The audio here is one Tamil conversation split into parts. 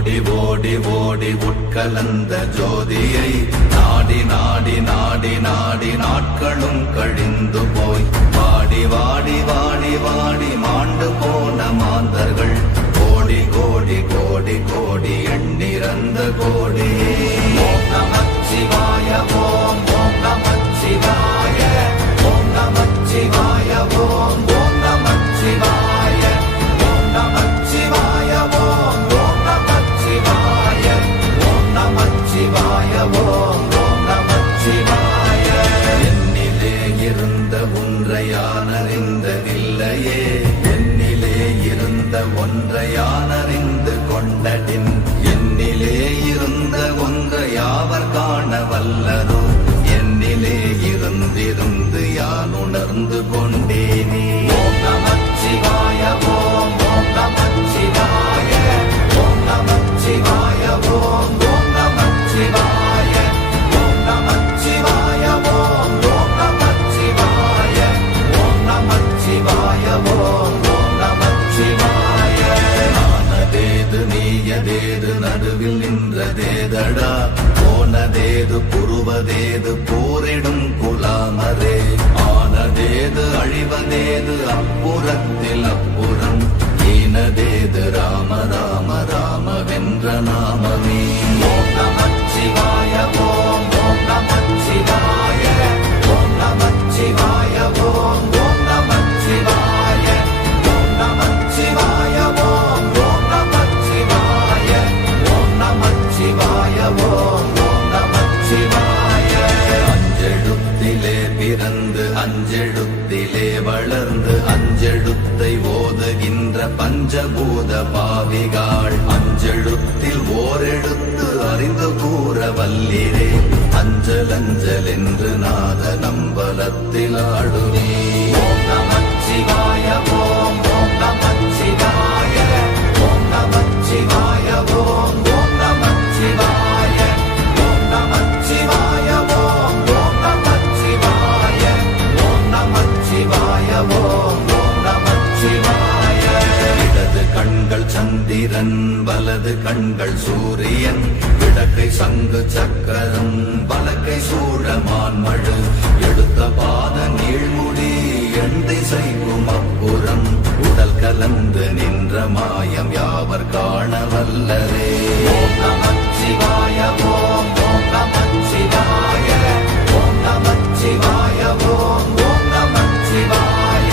ஓடி ஓடி ஓடி உட்கலந்த ஜோதியை நாடி நாடி நாடி நாடி நாட்களும் கழிந்து போய் வாடி வாடி வாடி வாடி மாண்டு போன மாந்தர்கள் கோடி கோடி கோடி கோடி எண்ணிறந்த கோடி. ஓம் நமச்சிவாய ஓம் ஓம் நமச்சிவாய ஓம் நமச்சிவாய ஓம் ஓம் நமச்சிவாய ஓம் நமச்சிவாய ஓம் ஓம் நமச்சிவாய ஓம் நமச்சிவாய ஓம் ஓம் நமச்சிவாய. என்னிலே இருந்த ஒன்றை யான் அறிந்ததில்லையே, என்னிலே இருந்த ஒன்றை யான் அறிந்து கொண்டடின், என்னிலே இருந்த ஒன்றை யாவர் காண வல்லரோ, என்னிலே இருந்திருந்து யான் உணர்ந்து கொண்டேனே. ஓம் நமச்சிவாய ஓம் ஓம் நமச்சிவாய ஓம் நமச்சிவாய ஓம் ஓம் நமச்சிவாய ஓம் நமச்சிவாய ஓம் ஓம் நமச்சிவாய ஓம் நமச்சிவாய ஓம் ஓம் நமச்சிவாய. ஆனதேது நீயதேது நடுவில் நின்றதேதடா, போனதேது புருவதேது போரிடும் குலாமரே, ஆனதேது அழிவதேது அப்புறத்தில் அப்புறம், ஈனதேது ராம ராம ராம வென்ற நாமமே. ஓம் நமச்சிவாய ஓம் ஓம் நமச்சிவாய ஓம் நமச்சிவாய ஓம் ஓம் நமச்சிவாய ஓம் நமச்சிவாய ஓம் ஓம் நமச்சிவாய ஓம் நமச்சிவாய ஓம் ஓம் நமச்சிவாய. அஞ்செழுத்திலே பிறந்து அஞ்செழுத்திலே வளர்ந்து அஞ்செழுத்தை ஓதுகின்ற பஞ்சபூத பாவிகாள், அஞ்செழுத்தில் ஓரெழுத்து அறிந்து கூற வல்லிரே, அஞ்சல் அஞ்சல் என்று நாத நம்பலத்தில் ஆடுவே. ஓம் நமச்சிவாய ஓம் ஓம் நமச்சிவாய ஓம் நமச்சிவாய ஓம் ஓம் நமச்சிவாய ஓம் நமச்சிவாய ஓம் ஓம் நமச்சிவாய ஓம் நமச்சிவாய ஓம் ஓம் நமச்சிவாய. இடது கண்கள் சந்திரன் வலது கண்கள் சூரியன், இடக்கை சங்கு சக்கரம் வலக்கை சூழமான் மழு, எடுத்த பாத நீழ்முடி எண் திசைக்கும் அப்புறம், உடல் கலந்து நின்ற மாயம் யாவர் காண வல்லரே. ஓம் நமச்சிவாய ஓம் ஓம் நமச்சிவாய ஓம் நமச்சிவாய ஓம் ஓம் நமச்சிவாய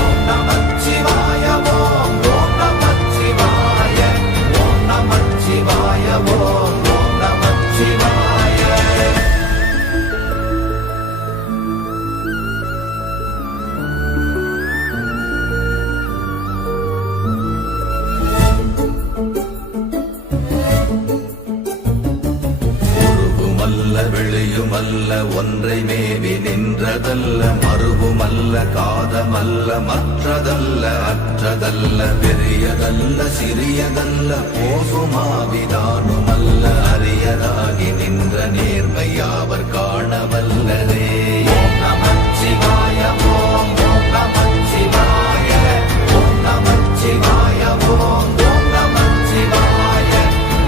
ஓம் நமச்சிவாய ஓம் ஓம் நமச்சிவாய ஓம் நமச்சிவாய ஓம் ஓம் நமச்சிவாய. உருவுமல்ல வெளியுமல்ல ஒன்றை மேவி நின்றதல்ல, மறுவுமல்ல காதமல்ல மற்றதல்ல அற்றதல்ல, பெரியதல்ல சிறியதல்ல போசுமாவிதானுமல்ல, அரியராகி நின்ற நேர்மை யாவர் காண வல்லரே. ஓம் நமச்சிவாய ஓம் ஓம் நமச்சிவாய ஓம் நமச்சிவாய ஓம் ஓம் நமச்சிவாய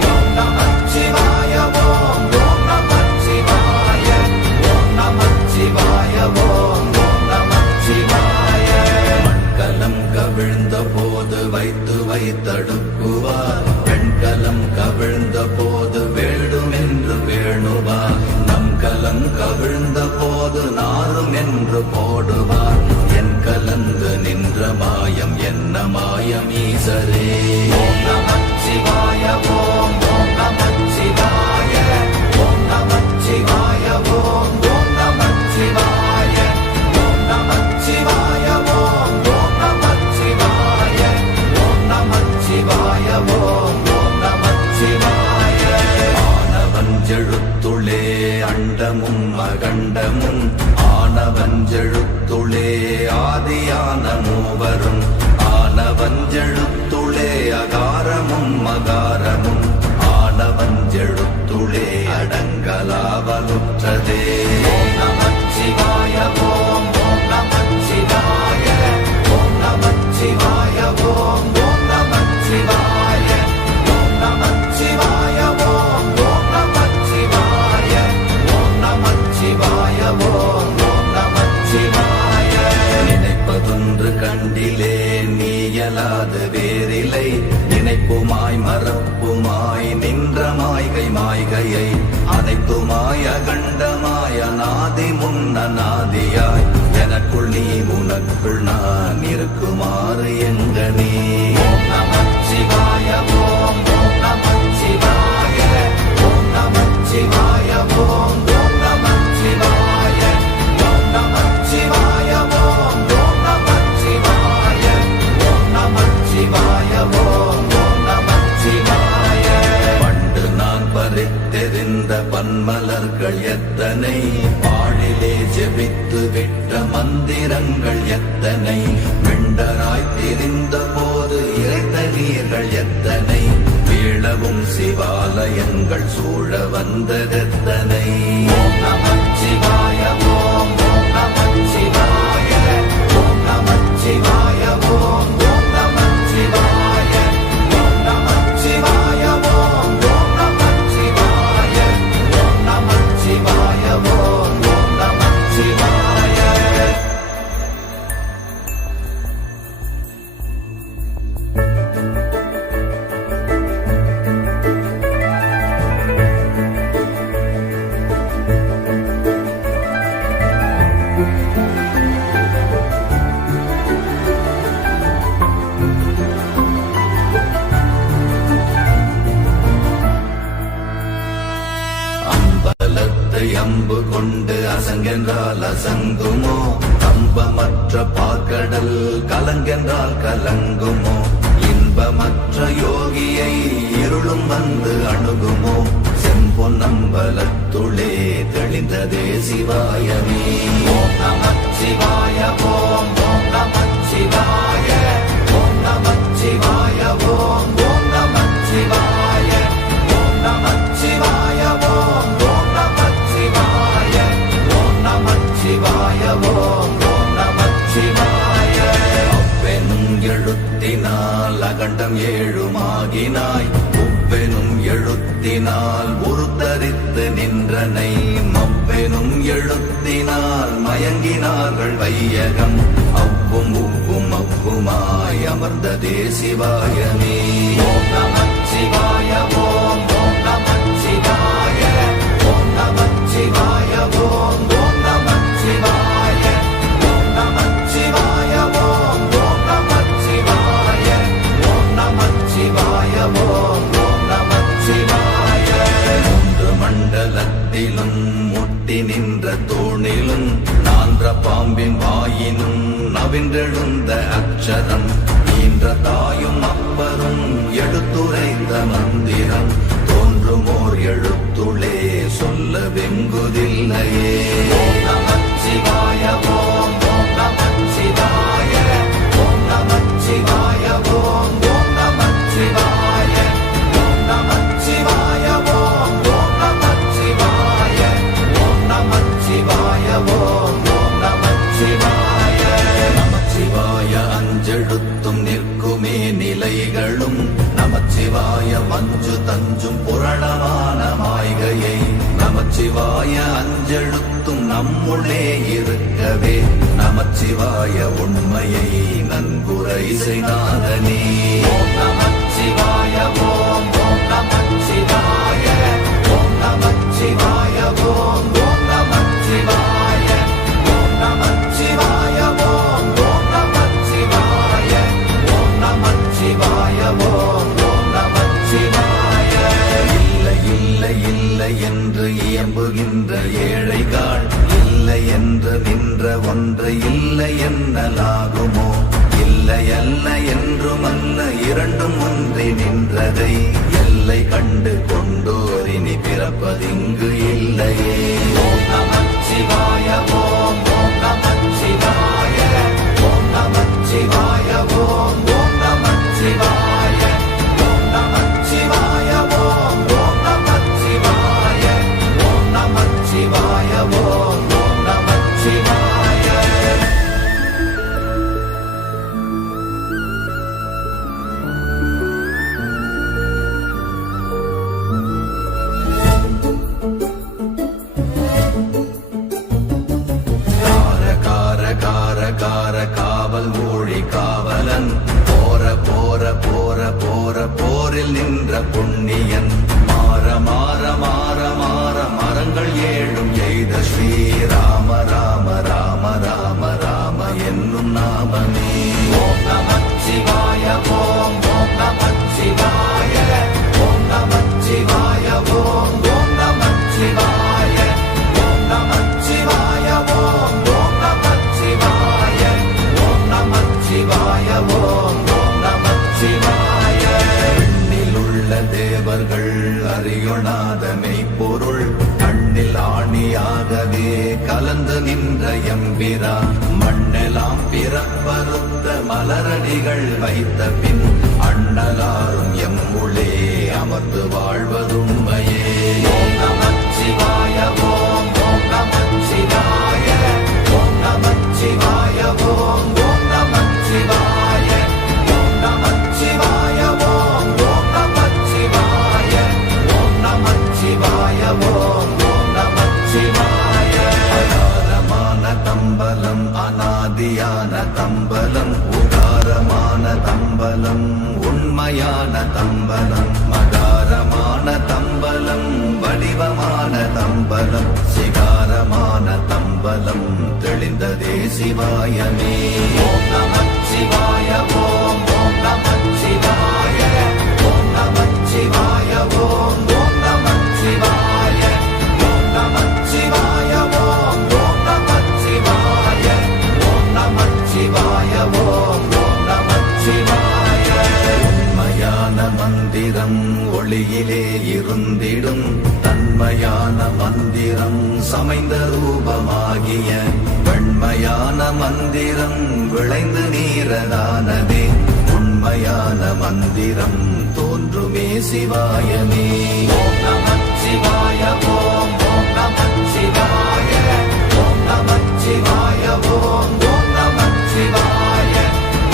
ஓம் நமச்சிவாய ஓம் ஓம் நமச்சிவாய ஓம் நமச்சிவாய ஓம் ஓம் நமச்சிவாய. மண்கலம் கவிழ்ந்த போது வைத்து வைத்தடுக்குவார், பெண்கலம் கவிழ்ந்த போது வேண்டும் என்று வேணுவார், நம் கலம் கவிழ்ந்த போது நாரும் என்று போடுவார், என் கலந்து நின்ற மாயம் என்ன மாயம் ஈசரே. ஓம் நமச்சிவாய ஓம் ஓம் நமச்சிவாய ஓம் நமச்சிவாய ஓம் ஓம் நமச்சிவாய ஓம் நமச்சிவாய ஓம் ஓம் நமச்சிவாய ஓம் நமச்சிவாய ஓம் ஓம் நமச்சிவாய. ஆனவஞ்செழுத்துளே அண்டமும் அகண்டமும், ஆனவஞ்செழுத்துளே ஆதியான மூவரும், ஆனவஞ்செழுத்துளே அகாரமும் மகாரமும், ஆனவஞ்செழுத்துளே அடங்கலாவலுற்றதே. ஓம் நமச்சிவாய ஓம் ஓம் நமச்சிவாய ஓம் நமச்சிவாய ஓம் ஓம் நமச்சிவாய ஓம் நமச்சிவாய ஆதி முன்னநாதியாய் எனக்குள் நீ உனக்குள் நான் இருக்குமாறு எங்க நீ ஓம் நமச்சிவாய ஓம் ஓம் நமச்சிவாய ஓம் நமச்சிவாய ஓம் ஓம் நமச்சிவாய ஓம் நமச்சிவாய ஓம் ஓம் நமச்சிவாய ஓம் நமச்சிவாய ஓம் ஓம் நமச்சிவாய பண்டு நான் பறித்தெறிந்த பன்மலர்கள் எத்தனை பாழிலே ஜெபித்து விட்ட மந்திரங்கள் எத்தனை வெண்டராய் திரிந்த போது இறைத்த நீர்கள் எத்தனை வீழவும் சிவாலயங்கள் சூழ வந்ததெத்தனை ஓம் நமச்சிவாய ஓம் ஓம் நமச்சிவாய ஓம் நமச்சிவாய ஓம் ஓம் நமச்சிவாய ஓம் நமச்சிவாய ஓம் ஓம் நமச்சிவாய ஓம் நமச்சிவாய ஓம் ஓம் நமச்சிவாய அம்பலத்தை அம்பு கொண்டு அசங்கென்றால் அசங்குமோ கம்பமற்ற பாக்கடல் கலங்கென்றால் கலங்குமோ இன்பமற்ற யோகியை இருளும் வந்து அணுகுமோ செம்பொன்னம்பலத்துளே தெளிந்ததே சிவாயமே ஓம் நமச்சிவாய ஓம் ஓம் நமச்சிவாய ஓம் நமச்சிவாய ஓம் ஓம் நமச்சிவாய ஓம் நமச்சிவாய ஓம் ஓம் நமச்சிவாய ஓம் நமச்சிவாய ஓம் ஓம் நமச்சிவாய அப்பெனும் எழுத்தினால் அகண்டம் ஏழுமாகினாய் உப்பெனும் எழுத்தினால் உருத்தரித்து நின்றனை மப்பெனும் எழுத்தினால் மயங்கினார்கள் வையகம் அவ்வும் உவ்வும் அவ்வுமாய் அமர்ந்ததே சிவாயமே ஓம் நமச்சிவாய ஓம் ஓம் நமச்சிவாய ஓம் நமச்சிவாய ஓம் ஓம் நமச்சிவாய ஓம் நமச்சிவாய ஓம் ஓம் நமச்சிவாய ஓம் நமச்சிவாய ஓம் ஓம் நமச்சிவாய மூன்று மண்டலத்திலும் முட்டி நின்ற தூணிலும் நான்ற பாம்பின் வாயினும் நவின்றெழுந்த அக்ஷரம் ஈன்ற தாயும் அப்பரும் எடுத்துரைத்த மந்திரம் தோன்றுமோர் எழுத்துளே சொல்ல வெங்குதில்லையே ஓம் நமச்சிவாய ஓம் ஓம் நமச்சிவாய ஓம் நமச்சிவாய ஓம் ஓம் நமச்சிவாய ஓம் நமச்சிவாய ஓம் ஓம் நமச்சிவாய ஓம் நமச்சிவாய ஓம் ஓம் நமச்சிவாய நமச்சிவாய அஞ்செழுத்தும் நிற்குமே நிலைகளும் நமச்சிவாய மஞ்சு தஞ்சும் புரணமான மாய்கையை நமச்சிவாய அஞ்செழுத்தும் நம்முள்ளே இருக்கவே நமச்சிவாய உண்மையை நன்குரை செய்தாதனே ஓம் நமச்சிவாய ஓம் ஓம் நமச்சிவாய ஓம் நமச்சிவாய ஓம் ஓம் நமச்சிவாய ஓம் நமச்சிவாய ஓம் ஓம் நமச்சிவாய ஓம் நமச்சிவாய ஓம் ஓம் நமச்சிவாய இல்லை இல்லை இல்லை என்று இயம்புகின்ற ஏழைகள் இல்லை என்று நின்ற ஒன்று இல்லை என்னலாகுமோ இல்லை அல்ல என்றுமல்ல இரண்டும் ஒன்றி நின்றதை எல்லை கண்டு கொண்டோரினி பிறப்பதிங்கு இல்லையே ஓம் நமச்சிவாய ஓம் ஓம் நமச்சிவாய ஓம் நமச்சிவாய ஓம் ஓம் நமச்சிவாய ஓம் நமச்சிவாய ஓம் ஓம் நமச்சிவாய ஓம் நமச்சிவாய ஓம் ஓம் நமச்சிவாய தேவர்கள் அறியொணாத மெய்ப்பொருள் கண்ணில் ஆணியாகவே கலந்து நின்ற எம்பிரா மண்ணெல்லாம் பிறப்பறுத்த மலரடிகள் வைத்த பின் அண்ணலாரும் எம்முளே அமர்ந்து வாழ்வதுண்மையே. ஓம் நமச்சிவாய ஓம் ஓம் நமச்சிவாய ஓம் நமச்சிவாய ஓம் ஓம் நமச்சிவாய ஓம் நமச்சிவாய ஓம் ஓம் நமச்சிவாய ஓம் நமச்சிவாய ஓம் ஓம் நமச்சிவாய. அகாரமான தம்பலம் அநாதியான தம்பலம் உகாரமான தம்பலம் உண்மையான தம்பலம் மகாரமான தம்பலம் வடிவமான தம்பலம் சிகாரமான தம்பலம் தெளிந்ததே சிவாயமே. ஓம் நமச்சிவாய ஓம் ஓம் நமச்சிவாய ஓம் நமச்சிவாய ஓம் ஓம் நமச்சிவாய ஓம் நமச்சிவாய ஓம் ஓம் நமச்சிவாய ஓம் நமச்சிவாய ஓம் ஓம் நமச்சிவாய. உண்மையான மந்திரம் ஒளியிலே இருந்திடும் தன்மையான மந்திரம் சமைந்த ரூபமாகிய வெண்மையான மந்திரம் விளைந்து நீரதானதே உண்மையான மந்திரம் தோன்றுமே சிவாயமே. ஓம் நமச்சிவாய ஓம் ஓம் நமச்சிவாய ஓம் நமச்சிவாய ஓம் ஓம் நமச்சிவாய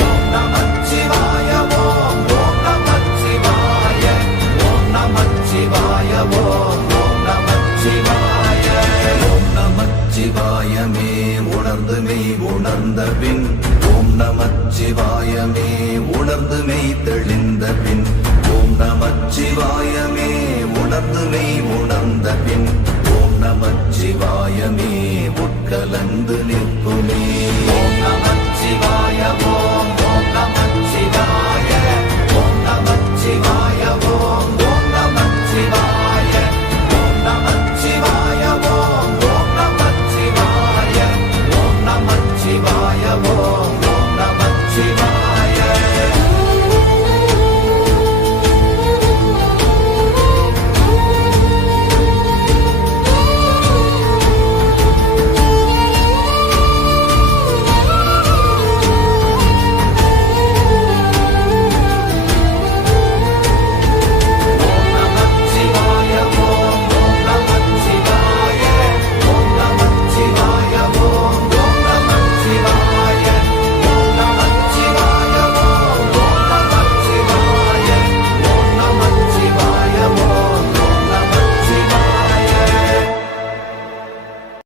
ஓம் நமச்சிவாய ஓம் ஓம் நமச்சிவாய ஓம் நமச்சிவாய ஓம் ஓம் நமச்சிவாய. ஓம் நமச்சிவாயமே உணர்ந்து மெய் உணர்ந்த பின் ஓம் நமச்சிவாயமே உணர்ந்து மெய் தெளிந்த பின் ஓம் நமச்சிவாயமே உணர்ந்து மெய் உணர்ந்த பின் ஓம் நமச்சிவாயமே உட்கலந்து நிற்குமே.